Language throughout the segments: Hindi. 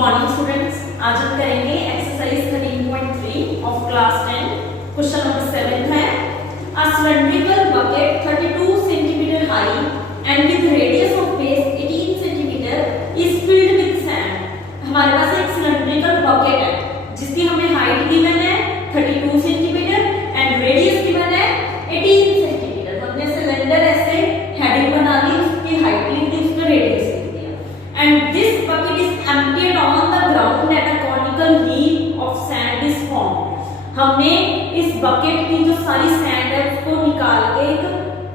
मॉर्निंग स्टूडेंट्स, आज हम करेंगे exercise 13.3 of class 10। Question number 7 है a cylindrical bucket 32 centimetre high and with radius of base 18 centimetre is filled with sand. हमारे पास एक सिलेंड्रिकल बकेट है जिसकी हमें हाइट गिवन है 32 सेंटीमीटर एंड रेडियस गिवन है 18 सेंटीमीटर। हमने सिलेंडर ऐसे हेडिंग बना ली, उसकी हाइट लिख दी, उसका रेडियस लिख दिया। And this bucket is emptied on the ground at a conical heap of sand is formed। हमने इस बकेट की जो सारी सैंड है उसको निकाल के एक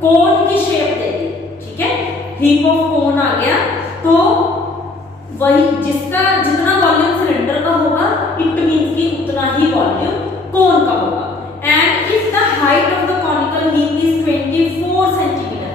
कोन की शेप दे दी, ठीक है, हीप ऑफ कोन आ गया। तो वही जिसका जितना वॉल्यूम सिलेंडर का होगा इट मींस कि उतना ही वॉल्यूम कोन का होगा। And if the height of the conical heap is 24 centimetre,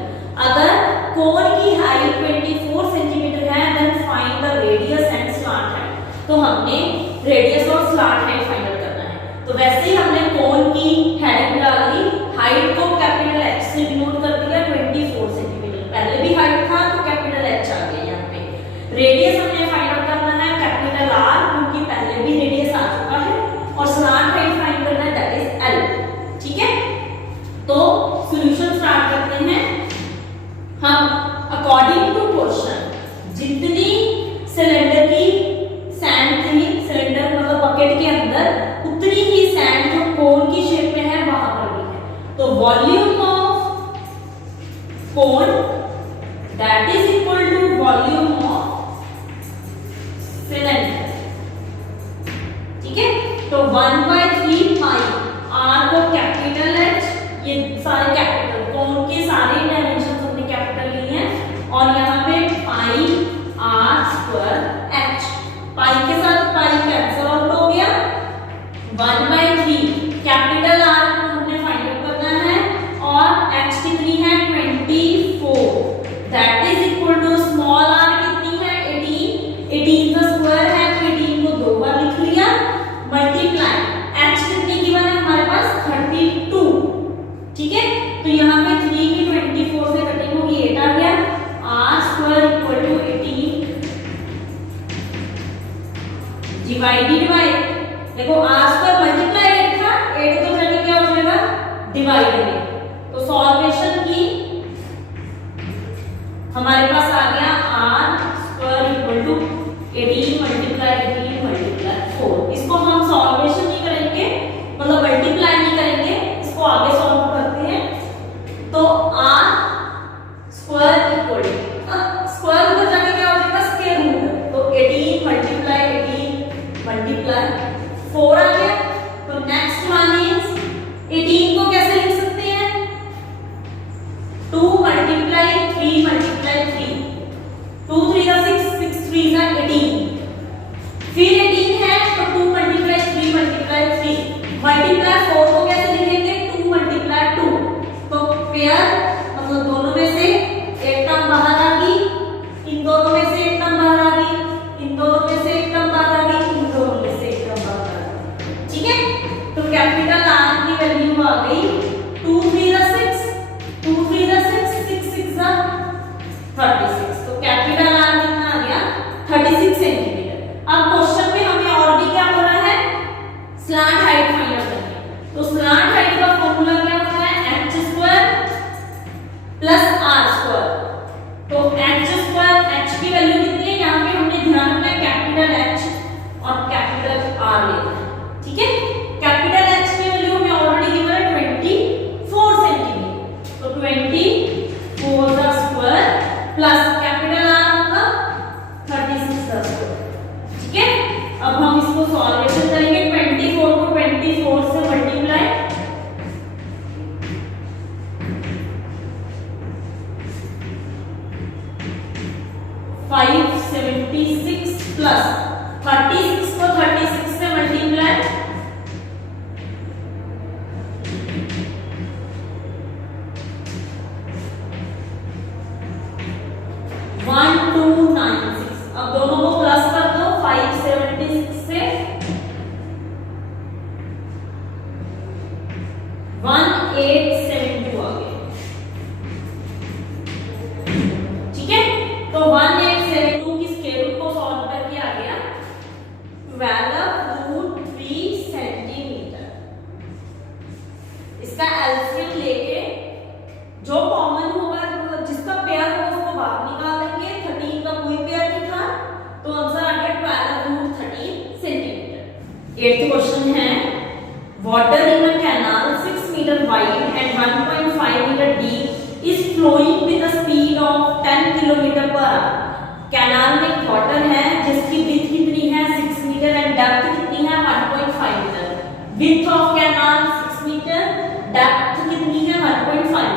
अगर कोन की हाइट 24 सेंटीमीटर है then find the radius and slant height. तो हमने रेडियस और स्लांट हाइट फाइंड आउट करना है। तो वैसे ही हमने कोन की हेडिंग डाल दी, हाइट को कैपिटल एच से डिनोट कर दिया 24 सेंटीमीटर। पहले भी हाइट था तो कैपिटल एच आ गया यहाँ पे। रेडियस हमने फाइंड आउट करना है कैपिटल आर, क्योंकि पहले भी रेडियस आ चुका है, और स्लांट हाइट फाइंड करना है दैट इज एल, ठीक है। तो सॉल्यूशन स्टार्ट करते हैं हम। अकॉर्डिंग टू क्वेश्चन जितनी सिलेंडर की सैंड थी सिलेंडर मतलब बकेट के अंदर, उतनी ही सैंड जो कोन की शेप में है वहां पर भी है। तो volume of cone that is equal to volume of cylinder, ठीक है। तो 1/3 पाई आर को कैपिटल एच, ये सारे कैपिटल कोन के सारे डायमेंशन हमने कैपिटल लिए हैं, और यहाँ पे pi r square H, pi के साथ पाई कैंसिल आउट हो गया। 1/3 कैपिटल आर हमने फाइंड आउट करना है, और एच कितनी है 24, that is equal to small r कितनी है 18, 18 का स्क्वायर है तो 18 को दो बार लिख लिया, मल्टीप्लाई एच कितनी गिवन है हमारे पास 32, ठीक है। तो यहाँ पे 3 की 24 से कटिंग होगी 8 आ गया, r square equal to 18 divided by, देखो आर स्क्वायर मल्टीप्लाई 8 था, 8 तो जाके क्या हो जाएगा डिवाइड में। तो सॉल्वेशन की हमारे पास आ गया r square equal to 18 multiply 18 multiply 4। इसको हम सॉल्वेशन नहीं करेंगे, मतलब मल्टीप्लाई नहीं करेंगे, इसको आगे सॉल्व करते हैं। तो आर स्क्वायर इक्वल स्क्वायर ऊपर जाके क्या हो जाएगा स्क्वायर रूट, तो 18 मल्टीप्लाई 18 मल्टीप्लाई 4 आ गया। तो नेक्स्ट वन इज 18 को कैसे लिख सकते हैं 2 मल्टीप्लाई 3 मल्टीप्लाई 3, 2 3 का 6, 6 3 का 18, फिर 18 है तो 2 मल्टीप्लाई 3 मल्टीप्लाई 3 मल्टीप्लाई 4 को कैसे लिखेंगे 2 मल्टीप्लाई 2। तो पेयर मतलब दोनों में से एक टर्म बाहर आ गई, इन दोनों में से एक टर्म बाहर आ गई, इन दोनों में से एक टर्म बाहर आ गई, इन दोनों में से एक टर्म बाहर आ गई, ठीक है। तो कैपिटल आर की वैल्यू आ गई 2 3 का 6, 2 3 का 6, 6 6 का 36। तो कैपिटल आर कितना आ गया 36 सेंटीमीटर। अब क्वेश्चन में हमें और भी क्या बोला है स्लांट हाइट फाइंड आउट करनी है। तो स्लांट हाइट का फॉर्मूला क्या होता है h square plus r square. तो एच स्क्वायर, एच की वैल्यू कितनी है यहाँ पे हमने ध्यान रखना है कैपिटल एच और कैपिटल आर लेना है, ठीक है। कैपिटल एच की वैल्यू हमें ऑलरेडी गिवन है 24 सेंटीमीटर, तो 24 का स्क्वायर प्लस कैपिटल आर मतलब 36 का स्क्वायर, ठीक है। अब हम इसको सॉल्वेशन करेंगे, 24 को 24 से मल्टीप्लाई, फाइव 76 प्लस 36 को 36 से मल्टीप्लाई, 1296। अब दोनों को प्लस कर दो, 576 से 1872 आ गया, ठीक है। तो 1872 की स्क्वायर रूट को सॉल्व करके आ गया इसका एलसीएम लेके जो कॉमन होगा, जिसका पेयर होगा उसको बाहर निकालेंगे। 13 का कोई पेयर नहीं था, तो आंसर आ गया 12√13 सेंटीमीटर। 8th क्वेश्चन है, water in a canal 6 metre wide and 1.5 metre deep is flowing with the speed of 10 kilometre per hour. Canal में एक वाटर है जिसकी विड्थ कितनी है 6 मीटर एंड डेप्थ कितनी है 1.5 मीटर। Width of canal 6 metre, depth कितनी है 1.5 मीटर।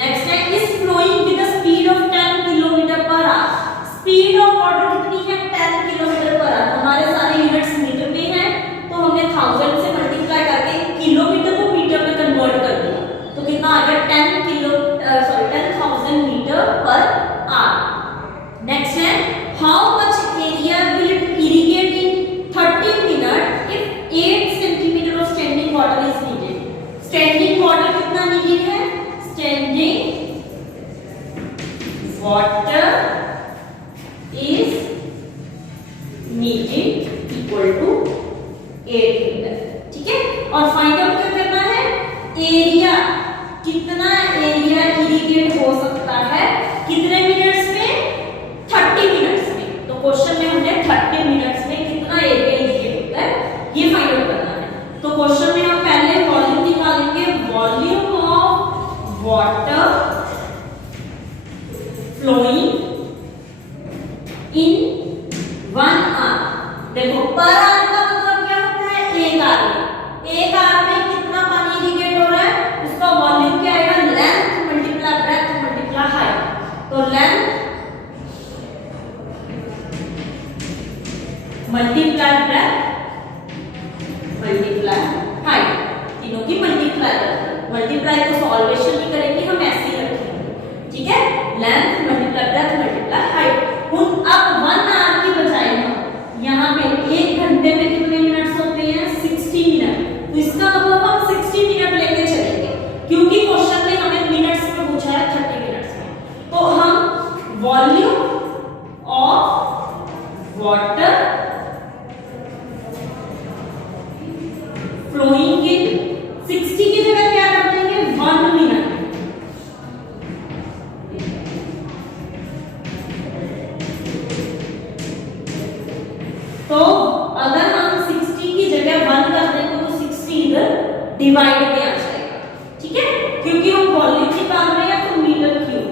नेक्स्ट है, is flowing with the speed of 10 kilometre per hour. Speed of water कितनी है 10 किलोमीटर पर आवर। हमारे सारे यूनिट्स मीटर में है, तो हमने 1000 से मल्टीप्लाई करके किलोमीटर को मीटर में कन्वर्ट कर दिया, तो कितना आ गया 10,000 मीटर पर आवर। नेक्स्ट है, how much area will it irrigate in 30 minute if 8 centimetre of standing water is needed. Standing water कितना नीडेड है, standing water is needed equal to 8 metre. ठीक है, और फाइंड आउट क्या करना है, एरिया, कितना एरिया इरिगेट हो सकता है कितने मिनट्स में, 30 मिनट्स में। तो क्वेश्चन में हमने 30 मिनट्स में कितना एरिया इरिगेट होता है ये फाइंड आउट करना है। तो क्वेश्चन में हम पहले वॉल्यूम निकालेंगे, volume of water flowing in 1 hour. देखो पर आवर का मतलब क्या होता है, 1 आवर में। 1 आवर में कितना पानी इरिगेट हो रहा है, उसका वॉल्यूम क्या आएगा, length multiply breadth multiply height. तो length multiply breadth multiply height, तीनों की मल्टीप्लाई करेंगे। मल्टीप्लाई को सॉल्वेशन नहीं करेंगे, हम ऐसे ही रखेंगे। ठीक है, length multiply breadth multiply height. अब 1 आवर की बजाय हम यहाँ पे 1 घंटे में कितने मिनट्स होते हैं, 60 मिनट। तो इसका मतलब हम 60 मिनट लेके चलेंगे, क्योंकि क्वेश्चन में हमें मिनट्स में पूछा है 30 मिनट्स में। तो हम volume of water flowing in 60 की जगह क्या कर देंगे, 1 मिनट। तो अगर हम 60 की जगह 1 कर देंगे तो 60 इधर डिवाइड में आ जाएगा। ठीक है, क्योंकि हम वॉल्यूम निकाल रहे हैं तो मीटर क्यूब।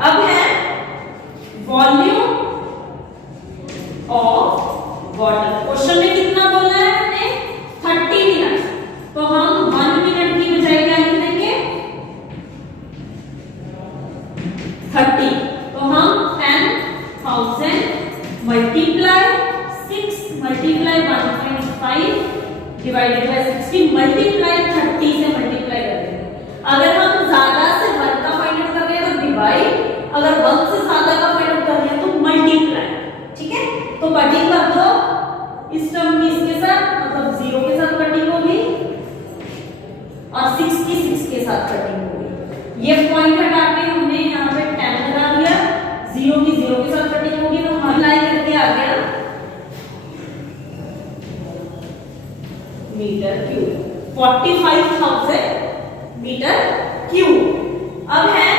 अब है वॉल्यूम ऑफ वाटर। क्वेश्चन में कितना बोला है हमने, 30 मिनट। तो हम 1 मिनट की बजाय क्या लिख देंगे, 30। तो हम 10,000 multiply 6 multiply 1.5 divided by 60 multiply 30 से मल्टीप्लाई कर देंगे। अगर हम ज्यादा से 1 का फाइंड आउट कर रहे हैं तो डिवाइड, अगर 1 से ज्यादा का फाइंड आउट कर रहे हैं तो मल्टीप्लाई। ठीक है, तो कटिंग कर दो इस टर्म की इसके साथ, मतलब 0 के साथ कटिंग होगी और 6 की 6 के साथ कटिंग होगी। ये पॉइंट हटा के हमने यहाँ पे 10 बना दिया, 0 की 0 के साथ कटिंग होगी, तो मल्टीप्लाई करके आ गया मीटर क्यूब, 45,000 मीटर क्यूब। अब है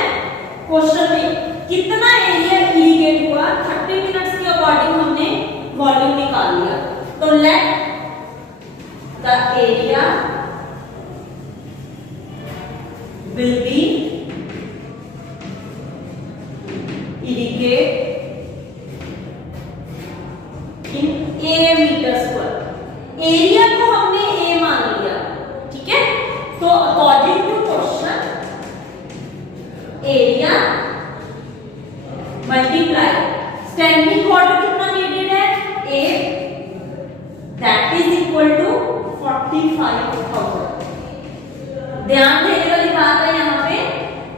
क्वेश्चन में कितना एरिया इरिगेट हुआ, 30 मिनट्स के अकॉर्डिंग हमने वॉल्यूम निकाल लिया। तो let the area will be irrigate in A metre square. Area को हमने ए मान लिया। ठीक है, तो according to question area multiply standing water कितना नीडेड है, 8, दैट इज इक्वल टू 45,000। ध्यान देने वाली बात है यहाँ पे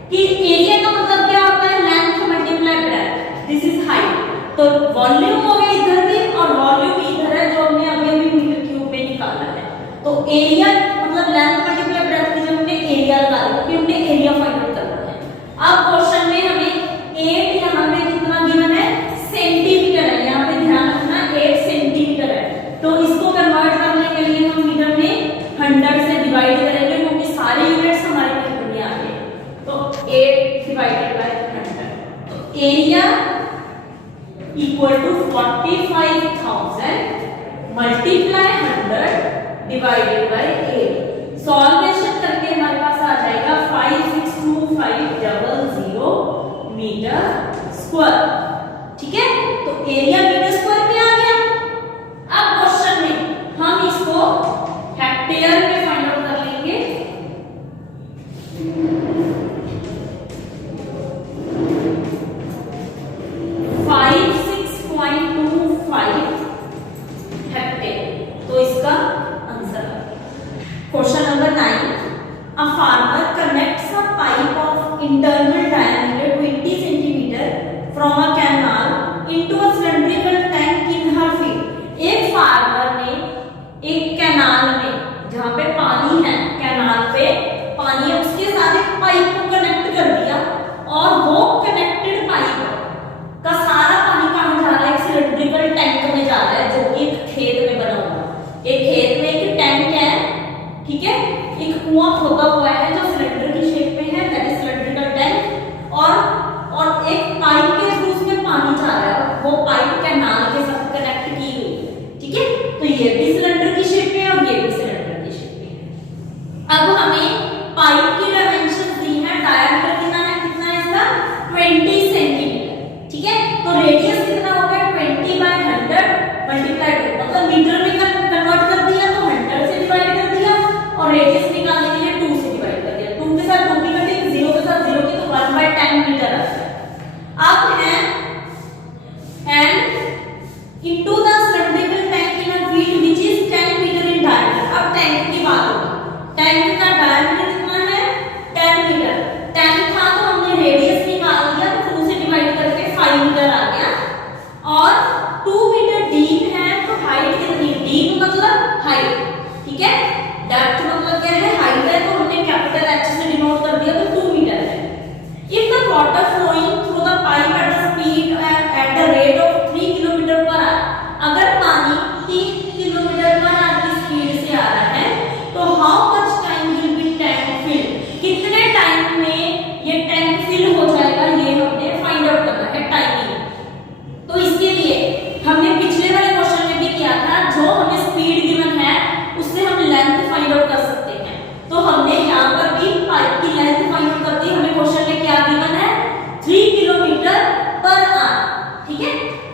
कि एरिया का मतलब क्या होता है, length multiply breadth, this is height. तो वॉल्यूम हो गया इधर भी और वॉल्यूम इधर है जो हमने अभी अभी मीटर क्यूब में निकाला है। तो एरिया मतलब लेंथ मल्टीप्लाई ब्रेड्थ की जगह हमने एरिया लगा दिया, क्योंकि हमने एरिया फाइंड आउट करना है। अब क्वेश्चन में हमें 8 यहाँ पे कितना गिवन है, सेंटीमीटर है। यहाँ पे ध्यान रखना 8 सेंटीमीटर है, तो इसको कन्वर्ट करने के लिए हम मीटर में 100 से equal to 45,000 multiply 100 divided by 8। Solution करके हमारे पास आ जाएगा 562,500 मीटर स्क्वायर। ठीक है, तो एरिया मीटर स्क्वायर पे आ गया। अब क्वेश्चन में हम इसको हेक्टेयर में फाइंड आउट कर लेंगे। तो इसका आंसर है question number 9। A farmer connects a pipe of internal diameter 20 centimetre from a canal into a cylindrical tank in her field. एक फार्मर ने एक कैनाल में, जहां पे पानी है, कैनाल पे पानी है, उसके साथ एक पाइप को कनेक्ट कर दिया और वो कनेक्टेड पाइप का सारा पानी कहां जा रहा है? एक सिलेंड्रिकल टैंक में जा रहा है जो कि एक खेत में बना हुआ है। एक खेत में एक टैंक है, ठीक है, एक कुआं खोदा हुआ है जो सिलेंडर की शेप में है, दैट इज सिलेंड्रिकल टैंक, और एक पाइप के थ्रू उसमें पानी जा रहा है, वो पाइप कैनाल के साथ कनेक्ट की हुई है। ठीक है, तो ये भी सिलेंडर की शेप में है और ये भी सिलेंडर की शेप में है। अब हमें पाइप की डायमेंशन दी है, डायमीटर कितना है इसका? 20 सेंटीमीटर। ठीक है, तो रेडियस कितना हो गया? 20 बाय 100 मल्टीप्लाई 2, मतलब मीटर में कन्वर्ट कर दिया तो 100 से डिवाइड कर दिया, और रेडियस निकालने के लिए 2 से डिवाइड कर दिया। 2 के साथ 2 की कटिंग, 0 के साथ 0 की, तो 1/10 मीटर आता है। अब है and into the cylindrical tank in a field which is 10 meter in diameter। अब टैंक की बात होगी, टैंक का डायमीटर कितना है? 10 मीटर। 10 था तो हमने रेडियस निकाल दिया, तो 2 से डिवाइड करके 5 मीटर आ गया, और 2 मीटर डीप है, तो हाइट कितनी? डीप मतलब हाइट, ठीक है, डेप्थ मतलब क्या है? हाइट है, तो हमने कैपिटल एच से डिनोट कर दिया, तो 2 मीटर है। If the water flowing through the pipe at the speed at the rate of 3 kilometre per hour, अगर पानी 3 किलोमीटर पर आवर की स्पीड से आ रहा है, तो how much time will be tank fill? कितने टाइम में ये टैंक फिल हो जाएगा, ये हमने फाइंड आउट करना है, टाइमिंग। तो इसके लिए हमने पिछले वाले क्वेश्चन में भी किया था, जो हमें स्पीड गिवन है उससे हम लेंथ फाइंड आउट कर सकते हैं। तो हमने यहाँ पर भी पाइप की लेंथ फाइंड आउट कर दी। हमें क्वेश्चन में क्या गिवन है? 3 किलोमीटर पर आवर। ठीक है,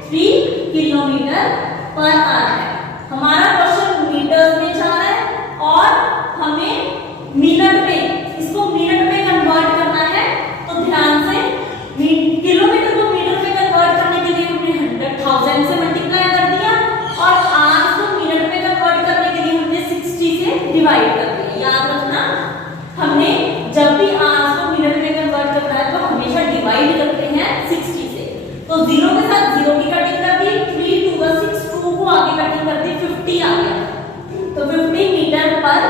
3 किलोमीटर पर आवर है हमारा क्वेश्चन। मीटर्स में जा रहा है और हमें मिनट में, इसको मिनट में कन्वर्ट करना है। तो ध्यान से, किलोमीटर को मीटर में कन्वर्ट करने के लिए हमने 100,000 से मल्टीप्लाई कर दिया, और आवर्स को मिनट में कन्वर्ट करने के लिए हमने 60 से डिवाइड कर दिया। याद रखना, हमने जब भी आवर्स को मिनट में कन्वर्ट करना है तो हमेशा डिवाइड करते हैं 60 से। तो 0 के साथ 0 की कटिंग कर दी, 3 2 6 2 को आगे कटिंग कर दी, 50 आ गया, तो 50 मीटर पर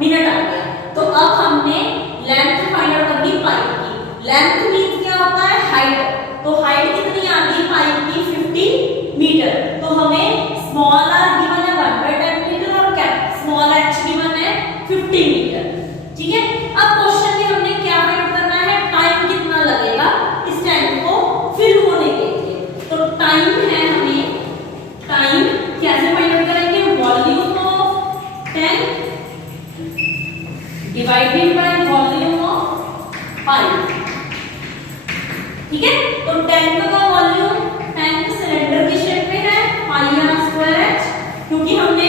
मिनट आ गया। तो अब हमने लेंथ फाइंड आउट कर दी पाइप की। लेंथ मींस क्या होता है? हाइट। तो हाइट कितनी आ गई पाइप की? 50 मीटर। तो हमें स्मॉल आर गिवन है 1/10 मीटर और स्मॉल एच गिवन है 50 मीटर। ठीक है, अब क्वेश्चन में हमने क्या फाइंड आउट करना है? टाइम कितना लगेगा इस टैंक को फिल होने के लिए। तो टाइम है, हमें टाइम कैसे फाइंड आउट करेंगे? Volume of tank divided by volume of pipe. ठीक है, तो टैंक का वॉल्यूम, टैंक सिलेंडर की शेप में है, पाई r स्क्वायर h, क्योंकि हमने